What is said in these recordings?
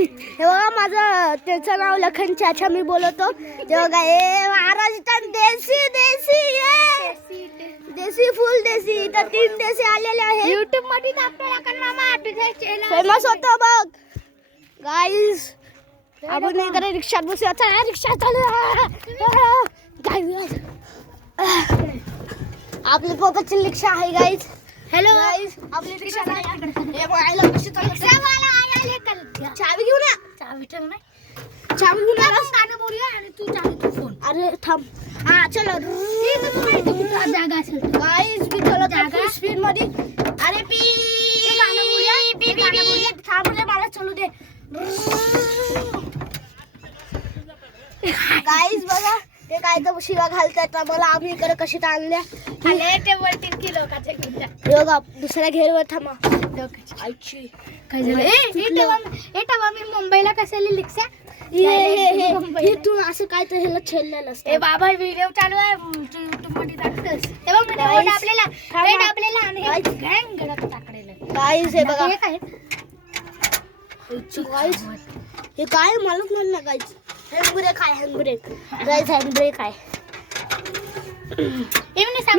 हे बघा माझं त्याचं नाव लखन चाचा मी बोलतो ते बघा हे महाराष्ट्रात देसी देसी देसी फुल देसी तर 3 देसी आलेले आहे YouTube मध्ये आपल्याला लखन मामा फेमस होतो बघ गाईस आपण इकडे रिक्षात बसूया चला रिक्षा चालू गाईस आपली पोकटची रिक्षा आहे गाईस हॅलो गाईस आपली रिक्षा हे बघायला कशी चालू चावी घेऊ ना चावी ठेव नाही चावी घेऊन गाणं बोलूया आणि तू चावी तू फोन अरे थांब हा चलो जागा असेल गाईस मी चलो स्पीड मध्ये अरे पी गाणं बोलूया थांब रे मला चलू दे गाईस बघा ते काय तर शिवा घालतात मला आम्ही इकडे कशी आणल्या बघा दुसऱ्या घेरवर थांबा आईची काय झालं मी मुंबईला कशाला रिक्षा हे तू असं काय तर ह्याला छेडलेलं असतं बाबा व्हिडिओ चालू आहे YouTube मध्ये टाकतोस तेव्हा आपल्याला आणि गाईस हे बघा हे काय मालूम नाही ना गाईस हँडब्रेक आहे हँडब्रेक गाईस हँडब्रेक आहे मी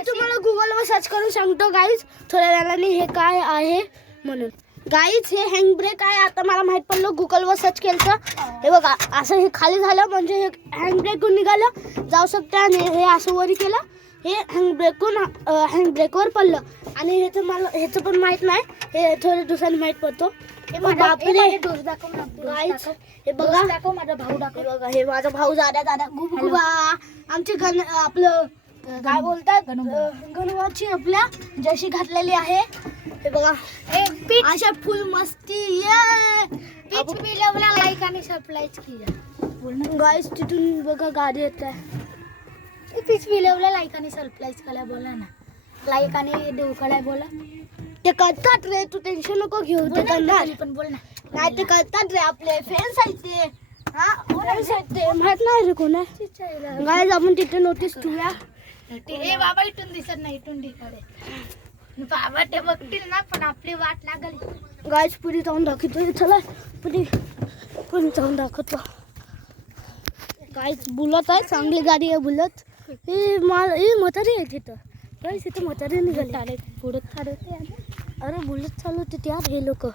तुम्हाला गुगलवर सर्च करून सांगतो गाईस थोड्या वेळाने हे काय आहे म्हणून गाईस हे हँडब्रेक आहे आता मला माहित पडलं गुगलवर सर्च केलं हे बघा असं हे खाली झालं म्हणजे हे हँडब्रेकून निघालं जाऊ शकतं आणि हे असं वरी केलं हे हँडब्रेकवर पडलं आणि ह्याचं पण माहित नाही हे थोडे दिवसांनी माहित पडतो हे बघा माझा भाऊ दाखव बघा हे माझा भाऊ दादा गुबगुबा आमचे आपलं काय बोलतात गणवाची आपल्या जशी घातलेली आहे हे बघा अशा फुल मस्ती लाईक आणि सरप्राईज केला गाईस तिथून बघा गाडी येत आहे पीच विलवला लाईक आणि सरप्राईज केला बोला ना लाईक आणि देऊ कलाय बोला ते करतात रे तू टेन्शन नको घेऊ ते करणार पण बोल ना नाही ते करतात रे आपले फ्रेंड्स आहेत ते फ्रेंड्स आहेत ते माहित नाही रे कोण आहे गाईस आपण तिथे नोटीस ठेवूया हे बाबा इथून दिसत नाही इथून तिकडे बाबा ते बघतील ना पण आपली वाट लागली गाईस पुढे जाऊन दाखवतो चला पुढे जाऊन दाखवतो गाईस बुलत आहे चांगली गाडी आहे बुलत हे म्हातारी आहे तिथं गाईस इथं म्हातारी निघाली पुढे अरे बुलेट चालवते त्यात हे लोक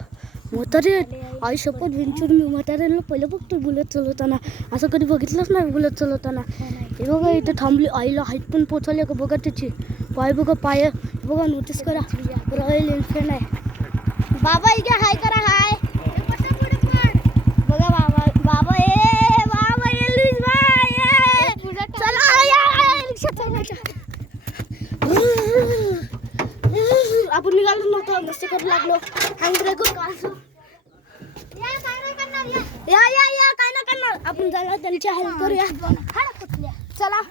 म्हातारे आई शपथ विंचून मी म्हाताऱ्याला पहिलं बघतो बुलेट चालवताना असं कधी बघितलंच नाही बुलेट चालवताना हे बघा इथे थांबली आईला हाईट पण पोचवली का बघा त्याची पाय बघा पाय बघा नोटीस करा रॉयल एनफिल्ड आहे बाबा इथे हाय करा हाय बघा बाबा बाबा लुईस बाय चला रिक्षा चालवायच्या आपण निघालो नव्हतो मस्ती करू लागलो हँडब्रेक या काय ना करणार आपण चला त्यांची हेल्प करूया चला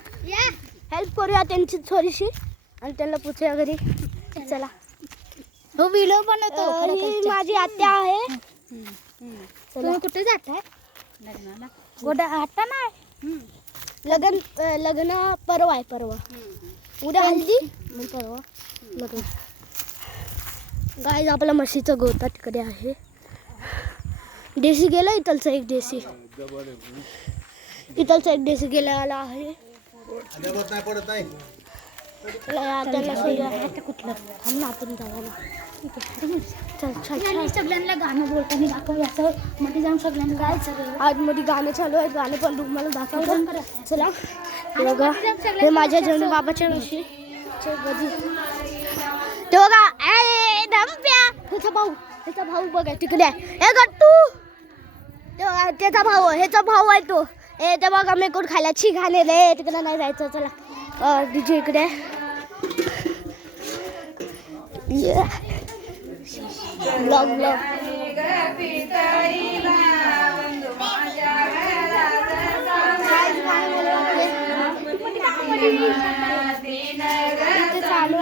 हेल्प करूया त्यांची थोडीशी आणि त्यांना पुछूया घरी चला हो व्हिडिओ बनवतो ही माझी आत्या आहे चला कुठे जाताय लग्नाला कुठे आता नाही लग्न परवा आहे परवा उद्या हल्दी मग परवा लग्न गाईज आपला म्हशीचं गोठा तिकडे आहे देशी गेला इथलचा एक देशी गेला आहे कुठलं थांब ना आपण जायला सगळ्यांना गाणं बोलताना दाखव मध्ये जाऊन सगळ्यांना गायचं आज मध्ये गाणे चालू आहेत गाणे पण तुम्हाला दाखवतो चला बघा हे माझ्या जेवण बाबाच्या म्हशी ते बघा त्याचा भाऊ बघा तिकडे हे गट्टू त्याचा भाऊ ह्याचा भाऊ आहे तो ते बघा मेकून खायला छी घाणे रे तिकडे नाही जायचं चला तिच्या इकडे ब्लॉग चालू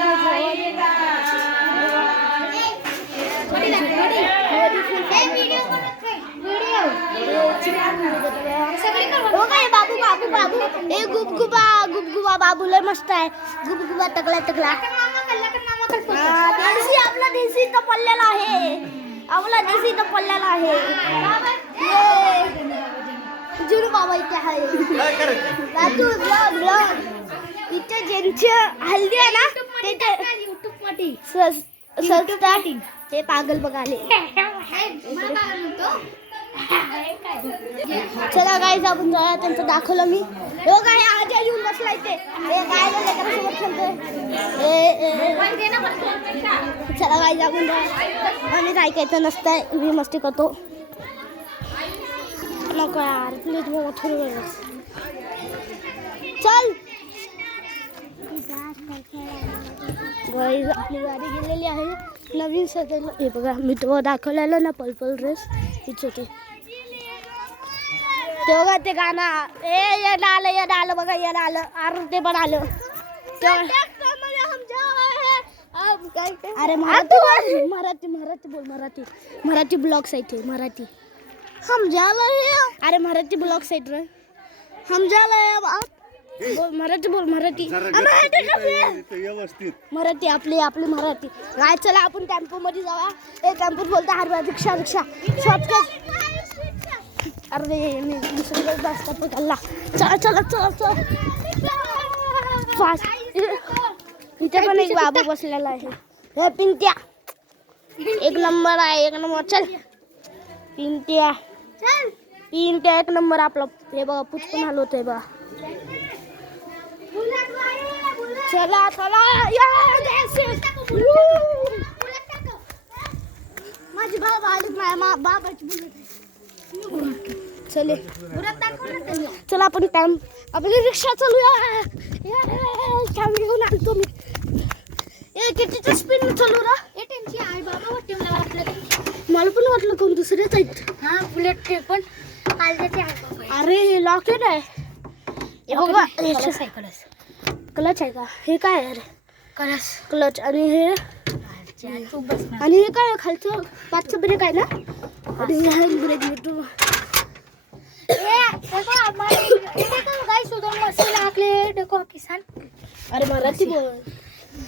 बाबू बाबू बाबू ए गुबगुबा बाबू लय मस्त आहे गुबगुबा टकला देशी आपला देशी तर पडलेला आहे आपला देशी तर पडलेला आहे. जुनू बाबा इथे आहे. राजू ब्लॉग इथे ज्यांची हल्दी आहे ना ते युट्यूब मध्ये ते पागल बघाले. चला गाईज आपण जाऊया. त्यांचं दाखवलं मी. हो काय आज येऊन बसला इथे. गायला लेकरासोबत खेळतोय. चला गाईज आपण जाऊया. आणि ऐकायचं नसतंय. मी मस्ती करतो. नको यार प्लीज मला थोडी वेळ. चल गाईज आपली गाडी गेलेली आहे. नवीन सजवलं. हे बघा मी तो दाखवलेलं ना पर्पल ड्रेस हीच होती. ते बघा ते गाणं येणं आलं बघा येणं आलं. अरे ते पण आलं. अरे मराठी बोल. मराठी ब्लॉग्स आहेत ते. मराठी हम झालं. अरे मराठी ब्लॉग्स आहेत रे. हम झालं मराठी बोल. मराठी आपली मराठी. काय चला आपण टेम्पो मध्ये जावा. ते टेम्पोत बोलता हरवा रिक्षा शॉर्टकट. अरे मी दुसरीकडे जास्त पकडला. चला फास्ट. इथे पण एक बाबू बसलेला आहे. हे पिंट्या एक नंबर आहे. एक नंबर. चल पिंट्या एक नंबर आपला. हे बघा पूछ पण आलो होते बघा. चला माझी बाबाची चले. चला आपण टाइम आपली रिक्षा चालूया. घेऊन आणतो मी. कितीच्या स्पीड चालू रा. मला पण वाटलं कोण दुसरेच आहेत. हा बुलेट ते पण अरे लॉकेट आहे. क्लच आहे का. हे काय आहे रे. क्लच आणि हे काय खालचं 5चं ब्रेक आहे ना. ब्रेक भेटू. अरे मराठी बोल.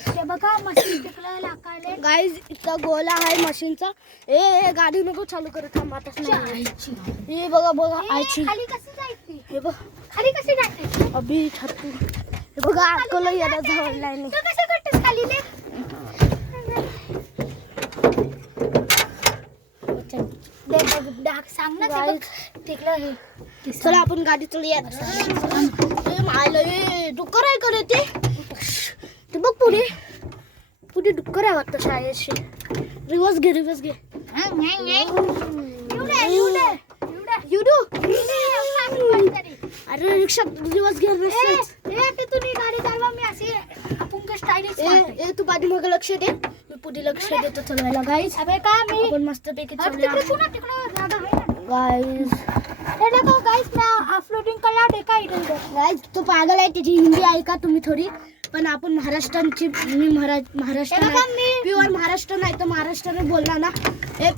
ते बघा मशीन गाईज इतका गोला आहे मशीनचा. ए गाडी नको चालू करत. थांबातच नाही. हे बघा आयची. हे बघ खाली कशी जाते अभि छत्तू. हे बघा आकलं याला झाडलाय नाही. कसं करतेस खाली ले. सांग ना ते. चला आपण गाडी चलूया. डुक्कर आहे करे ते बघ पुढे डुक्कर आहे वाटतं शाळेशी. रिवर्स घे. अरे रिक्षा रिवर्स घे. तुम्ही गाडी चालवा. मी असे आपण स्टाईलिश. तू पाठी मग लक्ष दे. मी पुढे लक्ष देतो चलवायला. गाईज आपण मस्तपैकी चलूया. गाईज तो पागल आहे. त्याची हिंदी ऐका तुम्ही थोडी. पण आपण महाराष्ट्रांची. मी महाराष्ट्र प्युअर महाराष्ट्र नाही तर महाराष्ट्राने बोलला ना. हे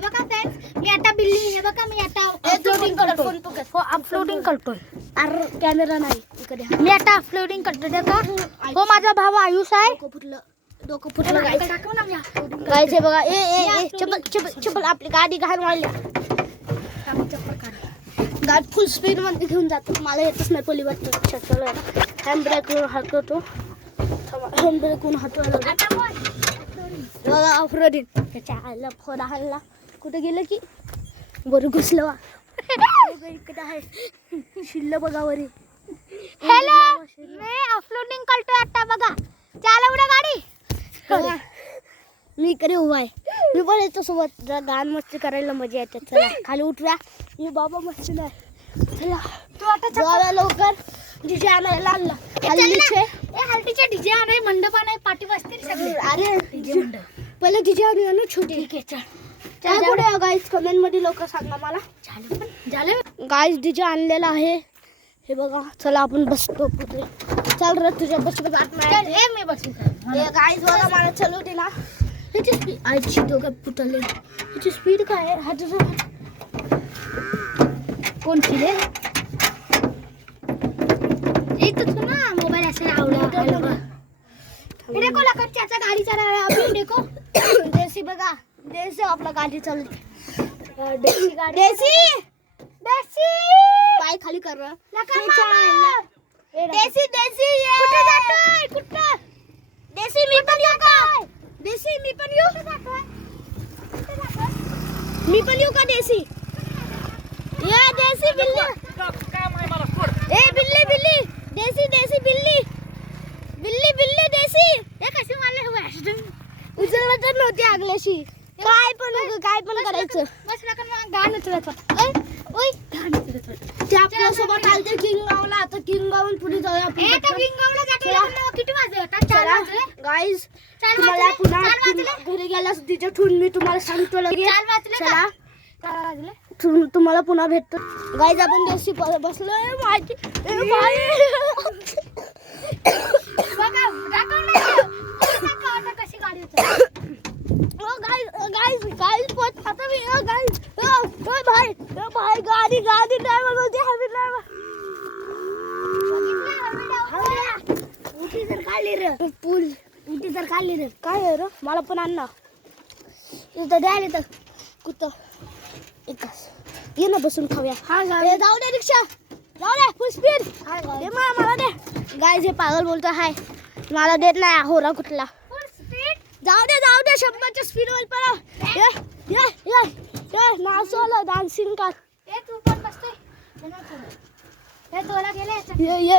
बघा फ्रेंड्स मी आता बिल्ली. हे बघा मी आता अपलोडिंग करतोय. अरे कॅमेरा नाही इकडे. मी आता अपलोडिंग करतोय का. हो माझा भाऊ आयुष आहे. डोकं फुटलं गायचे बघा. चप्पल आपली गाडी घाण वाढल्या. गाडी फुल स्पीड मध्ये घेऊन जातो. मला येतच नाही पलीवर रिक्षा चालवायला. हँड ब्रेकवरून हटवतो. ऑफरोडिंग त्याच्या आईला फोन हल्ला. कुठे गेलं की बरं घुसलं वा. इकडे आहे शिल्ल बघावरी. हॅलो मी अपलोडिंग करतोय आता बघा. चाल उड्या गाडी. मी इकडे उभा आहे. मी पण याच्या सोबत गान मस्ती करायला मजा येते. चला खाली उठूया. मी बाबा मस्ती नाही. चला तू आता जाऊया लवकर. डीजे आणायला आणला. हल्दीचे डीजे आणाय मंडप आणाय पाठी बसतील सगळे. अरे डीजे मंडप पहिले डीजे आणूया ना छोटी. ठीक आहे चल. पुढे गाईज कमेंट मध्ये लोक सांगा मला. झालं गाईज डीजे आणलेला आहे. हे बघा चला आपण बसतो पुढे. चल रे तुझ्या बसमध्ये आत मी बसू. गाईज बघा मला चलू दे ना. ह्याची स्पीड आईची दोघं पुतले. ह्याची स्पीड काय आहे. हा तुझं कोणची रे. एक ना मोबाईल असेल आवडला. देखो लखन चाचा गाडी चला रहा है अभी देखो देसी बघा देसी आपला गाडी चालते देसी गाडी देसी देसी पाय खाली कर रहा लखन मामा देसी देसी कुठे जातोय कुठे देसी मी पण येऊ का देसी मी पण येऊ मी पण येऊ का देसी ये देसी बिल्ली ए बिल्ली बिल्ली देसी देसी बिल्ली बिल्ली बिल्ली देसी हे कशी मारले हुए उचलला तर नव्हती आगल्याशी काय पण करायचं बस नका मग गाणं चढत होता ओय गाणं चढत होता ते आपल्या सोबत आलते किंगावला आता किंगावून पुढे जाऊया आपण ए तर किंगावला जाते किती वाजले आता 4 वाजले गाईज तुम्हाला पुन्हा घरी गेल्यास तिथे ठेवून मी तुम्हाला सांगतो लगेच 4 वाजले चला 4 वाजले तुम्हाला पुन्हा भेटतो गाईज आपण देशी बसलोय माझी बाई बघा दाखवलं कशी गाडी होती ओ गाइस पोच आता मी ओ गाइस ओ भाई गाडी ड्रायव्हर बोलते हवी ड्रायव्हर उठी जर काढली रे पूल उठी जर काढली रे काय आहे रे मला पण आण ना इथं द्यायला तर कुठं एकच ये ना बसून खाऊया हा जाऊ दे रिक्षा जाऊ दे फुल स्पीड हे मला दे गाइस हे पागल बोलतो हाय मला देत नाही होरा कुठला जाऊ दे 100च्या स्पीड वर पळा ये नाचवलं डान्सिंग कर ए तू पण बसतोय हे तोला गेले ये